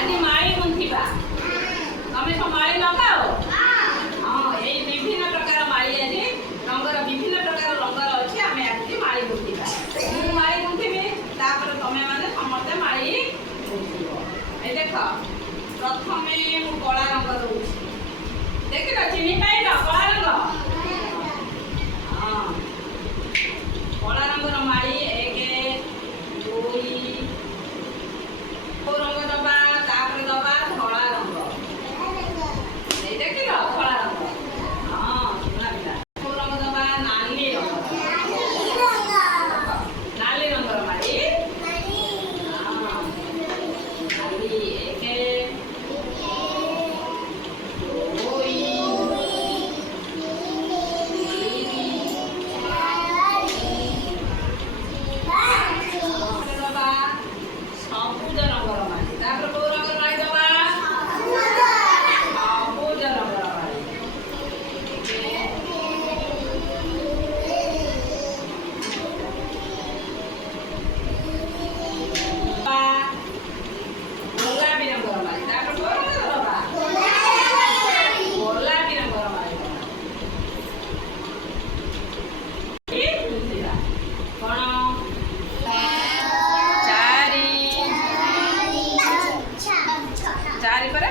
आज माड़ी गुंथिबा तमे सब माड़ी लगाओ हाँ ये विभिन्न प्रकार माड़ी आज रंगर विभिन्न प्रकार रंगर अच्छे आम आज माड़ी गुंथिबा मु माड़ी गुंथिबी तापर तमे माने समस्ते माड़ी गुंथिबो ए देख प्रथमे मु कला रंग दउछि देख न चिनी पाइल कला रंग हाँ कला रंगर माड़ी एक दुई रंग दबा तापर दबा धला रंग देखिल धला रंग हाँ सुना पिला रंग दबा नाली रंग नाली रंगर माड़ी हाँ नाली एक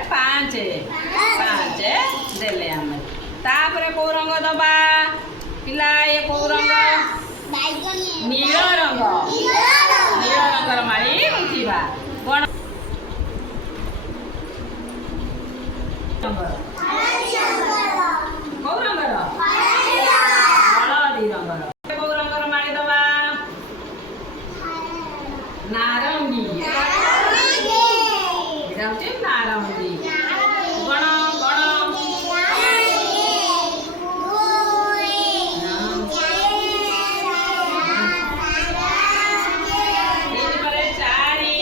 पाँच पाँच देले आम तापर कौ रंग दबा पिला ये कौ रंग नील रंग नील रंगर माड़ी गुंथिबा कौन कौ रंगर हलदी रंगर कौ रंगर माड़ी दबा नारंगी नारंगी गण गण चारि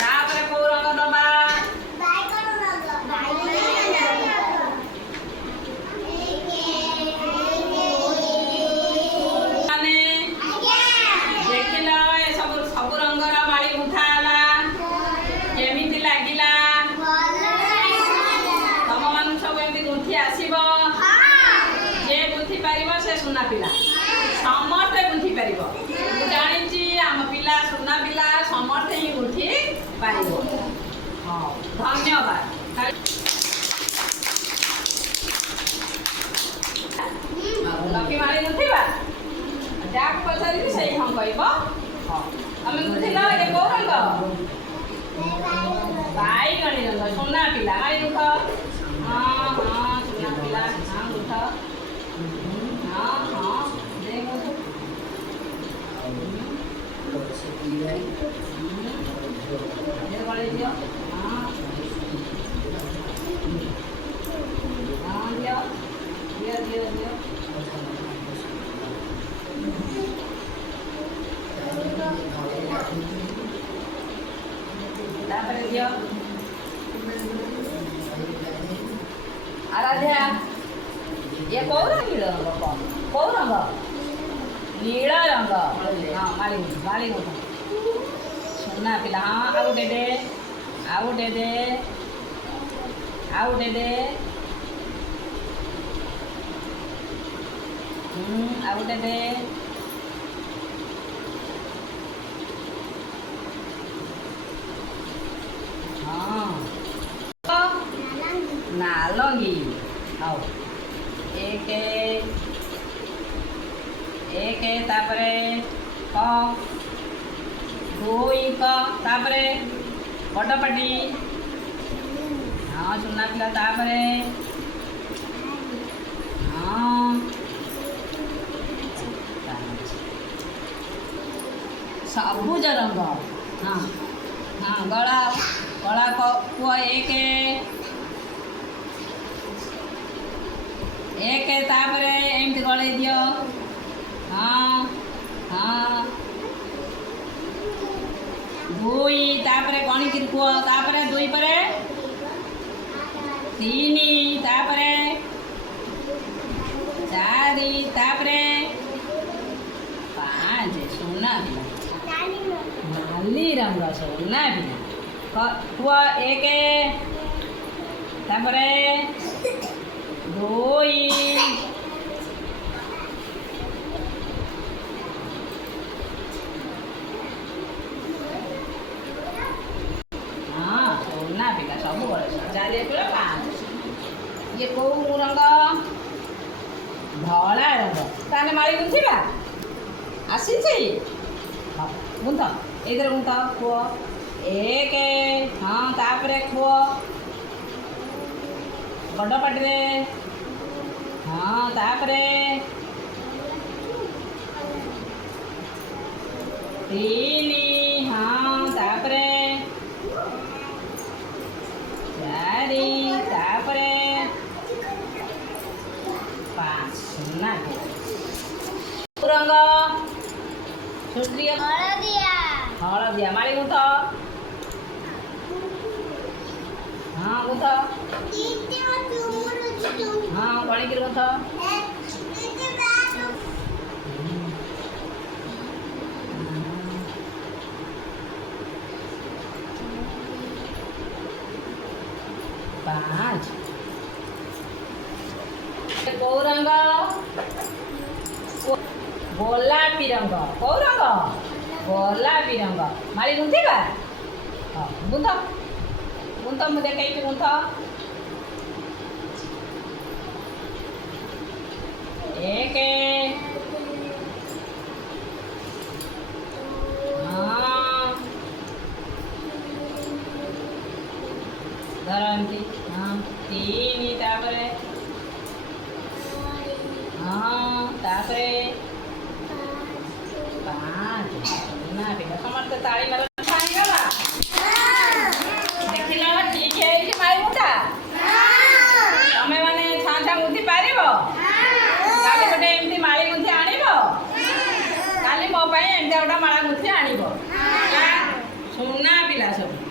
तापर कौ रंग दबा सुना पिला समस्ते गुंथि पारिबो जानिछि आम पिला सुना पिला समस्ते ही गुंथि पारिबो हां धन्यवाद लकी मारी गुंथिबा जाक पछारी सही हम कहबो हां हम गुंथिला ए को रंग बाईगणी रंग सुना पिला मारी गुंथ हां हां सुना पिला हां गुंथ हाँ हाँ देखो ये वाले दियो हाँ हाँ दियो दियो दियो दियो तापर दियो आराध्या ये कौ रंग कौ रंग नील रंग हाँ माली माली सुना पिला हाँ आउ दे दे आउ दे दे आउ दे दे आउ दे दे हाँ नालंगी आओ एक एक तापरे क दुई क तापरे बड़पाटी हाँ सुना पिला तापरे हाँ सबुज रंग हाँ हाँ गला गला को एक तापरे एमती गले दियो हाँ हाँ दुई तापरे कणी की कुआ तापरे दुई परे तीनी तापरे चारि तापरे पाँच सुना ନାଲି ରଙ୍ଗ ସୁନା ପିଲା କୁହ 1 ତାପରେ 2 ସୁନା ପିଲା ସବୁବେଳେ ଚାରି ପିଲା 5 ଇଏ କୋଉ ରଙ୍ଗ ଧଳା ରଙ୍ଗ ତାହେଲେ ମାଳି ଗୁନ୍ଥିବା ଆସିଛି ଗୁନ୍ଥ ଏଇଥିରେ ଗୁନ୍ଥ କୁହ 1 ହଁ ତାପରେ କୁହ ବଡ଼ ପାଟିରେ ହଁ ତାପରେ 3 ହଁ ତାପରେ 4 ତାପରେ 5 ସୁନା ରଙ୍ଗ ହଳଦିଆ ମାଳି ଗୁନ୍ଥ ହଁ ଗୁନ୍ଥ ହଁ ଗଣିକିରି ଗୁନ୍ଥ ପାଞ୍ଚ କୋଉ ରଙ୍ଗ ଗୋଲାପୀ ରଙ୍ଗ କୋଉ ରଙ୍ଗ ଗୋଲାପୀ ରଙ୍ଗ ମାଳି ଗୁନ୍ଥିବା ହଁ ଗୁନ୍ଥ ଗୁନ୍ଥ ମୁଁ ଦେଖେଇଛି ଗୁନ୍ଥ 1 ହଁ ଧର ଏମିତି ହଁ 3 ତାପରେ ହଁ ତାପରେ 5 ନା ପିଲା ସମସ୍ତେ ତାଳି ମାର ହେଇଗଲା ଦେଖିଲ ଠିକ ହେଇଛି ମାଳି ଗୁନ୍ଥା ତମେ ମାନେ ଛାଞ୍ଚା ଗୁନ୍ଥି ପାରିବ କାଲି ଗୋଟେ ଏମିତି ମାଳି ଗୁନ୍ଥି ଆଣିବ କାଲି ମୋ ପାଇଁ ଏମିତି ଗୋଟେ ମାଳା ଗୁନ୍ଥି ଆଣିବ ସୁନା ପିଲା ସବୁ